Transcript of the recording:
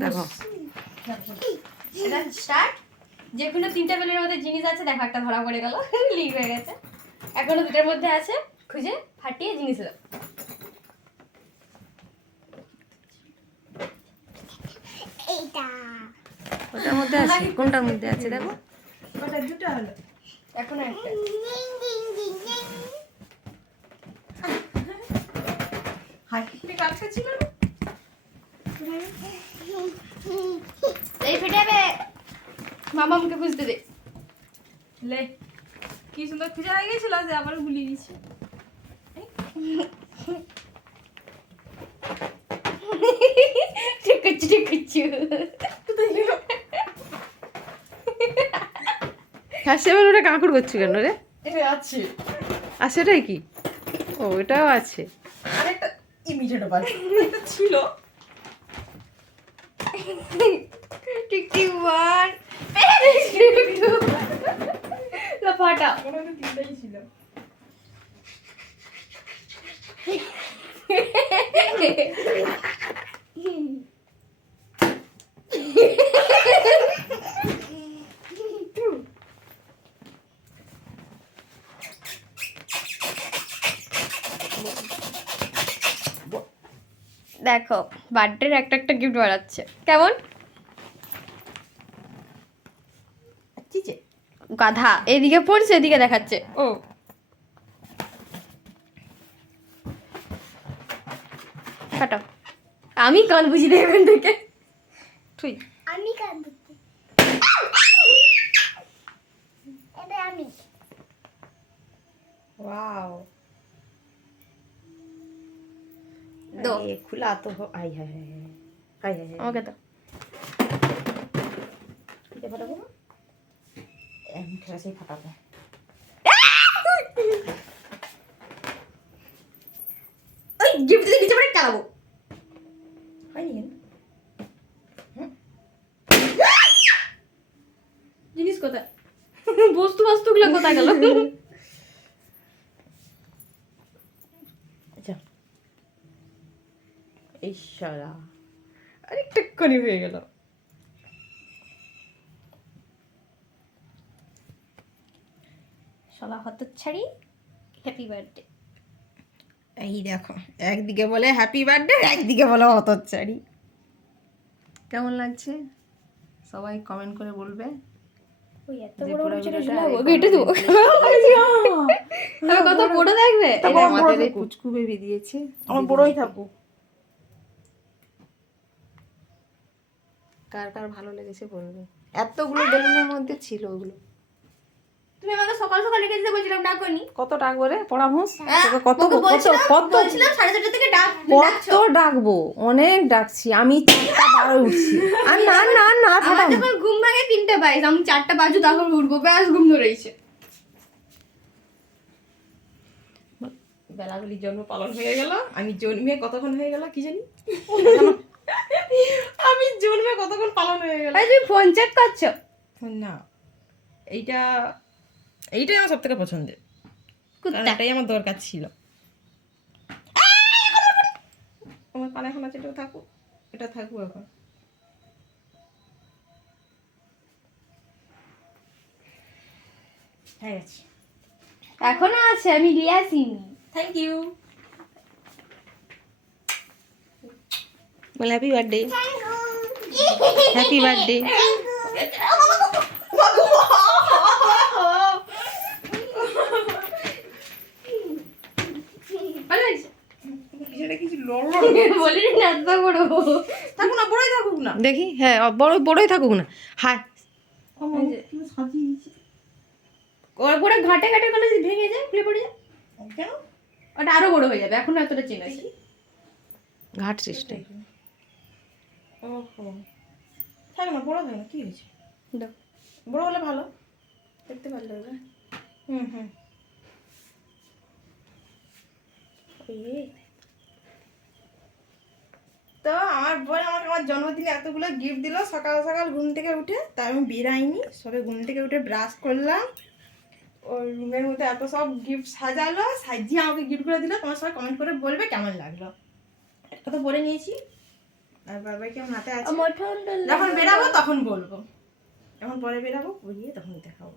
দেখো এটা স্টার্ট। যে কোনো 3টা বেলের মধ্যে জিনিস আছে, দেখো একটা ধরা পড়ে গেল, লিক হয়ে গেছে। এখনো 2টার মধ্যে আছে, খুঁজে ফাটিয়ে জিনিস হলো। ওটার মধ্যে আছে, কোনটার মধ্যে আছে দেখো। ওটা 2টা হলো। এখনো একটা। হাই ঠিক আছে ছিল না? এই ফেটে যাবে, মামা আমাকে খুঁজতে দে। লে কি সুন্দর খুঁজে হয়ে গেছিল যে আবার ভুলিয়ে গেছি। ঠিক আছে ঠিক আছে। হাসি আবার ওটা কাঁকুর করছে কেন রে? এটা আছে আর সেটাই কি? ও এটাও আছে। আরেকটা ইমিডিয়েট বাজ এটা ছিল। টিক টিক ওয়ান ফাটা। ওটা তো 3টাই ছিল। দেখো বার্থডের একটা একটা গিফট বাড়াচ্ছে কেমন চিচে গাধা, এদিকে পড়ছে এদিকে দেখাচ্ছে। ও কাটাও, আমি কান বুঝি দেব এখান থেকে। তুই আমি কান ধরতে এবার আমি ওয়াও দো ये खुला तो हो आई है हाय हाय আমাকে দাও। ये फटाबो ना एम थोड़ा से फटाबो ওই গিফট দিয়ে কিছু পরে চালাবো। হয়নি কেন জিনিস কোথায়, বস্তুগুলো কোথায় গেল? আচ্ছা ইশারা আরেকটা কোনি হয়ে গেল। শালা হত ছাড়ি, হ্যাপি বার্থডে। এই দেখো একদিকে বলে হ্যাপি বার্থডে একদিকে বলে হতচ্ছাড়ি। কেমন লাগছে সবাই কমেন্ট করে বলবে। ওই এত যে বড় বড় পুরো ছেড়ে ভিডিওটা ঝুলাবো, এই কেটে দেবো। তবে কত বড় দেখবে। এই বড় আমাদের এই থাকুক। পুচকু বেবি দিয়েছে। আমার বড়ই থাকুক। কার কার ভালো লেগেছে বলবে। এতগুলো বেলুনের মধ্যে ছিল ওগুলো। তুমি আমাকে সকাল সকাল লিখে দিতে বলছিলাম, ডাক করিনি। কত ডাকবো রে পড়ামোস? তোকে কত তোকে কত বলছিলাম, কত বলছিলাম 4:30 থেকে কত ডাকবো? অনেক ডাকছি আমি, 4টা বারে উঠছি। আর না না না আমার ফাটাম। যখন ঘুম ভাঙে 3টা বাইশ, আমি 4টা বাজু তখন উঠবো, ব্যাস ঘুম ধরেছে। বেলাগুলি জন্ম পালন হয়ে গেল। আমি জন্মে কতক্ষণ হয়ে গেল কি জানি। আমি জন্মে কতক্ষণ পালন হয়ে গেল। ভাই তুমি ফোন চেক করছো? না এইটাই আমার সব থেকে পছন্দের, কারণ এটাই আমার দরকার ছিল। আমার কানে এখন আছে, এটাও থাকুক, এটা থাকুক এখন। হয়ে গেছে। এখনো আছে, আমি নিয়ে আসিনি। Thank you. বলে হ্যাপি বার্থডে, হ্যাপি বার্থডে। ভালো হয়েছে। সেটা কিছু লড় বলিনি না এত বড়। থাকুক না, বড়ই থাকুক না। দেখি হ্যাঁ বড়ই থাকুক না। হাই সাজিয়ে দিয়েছি ওর ঘাটে ঘাটে গেলে যদি ভেঙে যায়, খুলে পড়ে যায়, কেন? ওটা আরো বড় হয়ে যাবে। এখন এতটা চেন আছে। ঘাট চেষ্টা। ওহো, থাক না, বড় থাক না, কি হয়েছে? দাও। বড় হলে ভালো দেখতে, ভালো লাগবে। হুম তো আমার বোন আমাকে আমার জন্মদিনে এতগুলো গিফট দিল। সকাল সকাল ঘুম থেকে উঠে, তাই আমি বেরাইনি, সবে ঘুম থেকে উঠে ব্রাশ করলাম, ওর রুমের মধ্যে এত সব গিফট সাজালো, সাজিয়ে আমাকে গিফটগুলো দিল। তোমার সবাই কমেন্ট করে বলবে কেমন লাগলো। এটা তো বলে নিয়েছি, আর বাবাকে আমার হাতে আছে আমার ঠান্ডা যখন বেরাবো তখন বলবো, যখন পরে বেরাবো পরিয়ে তখন দেখাবো।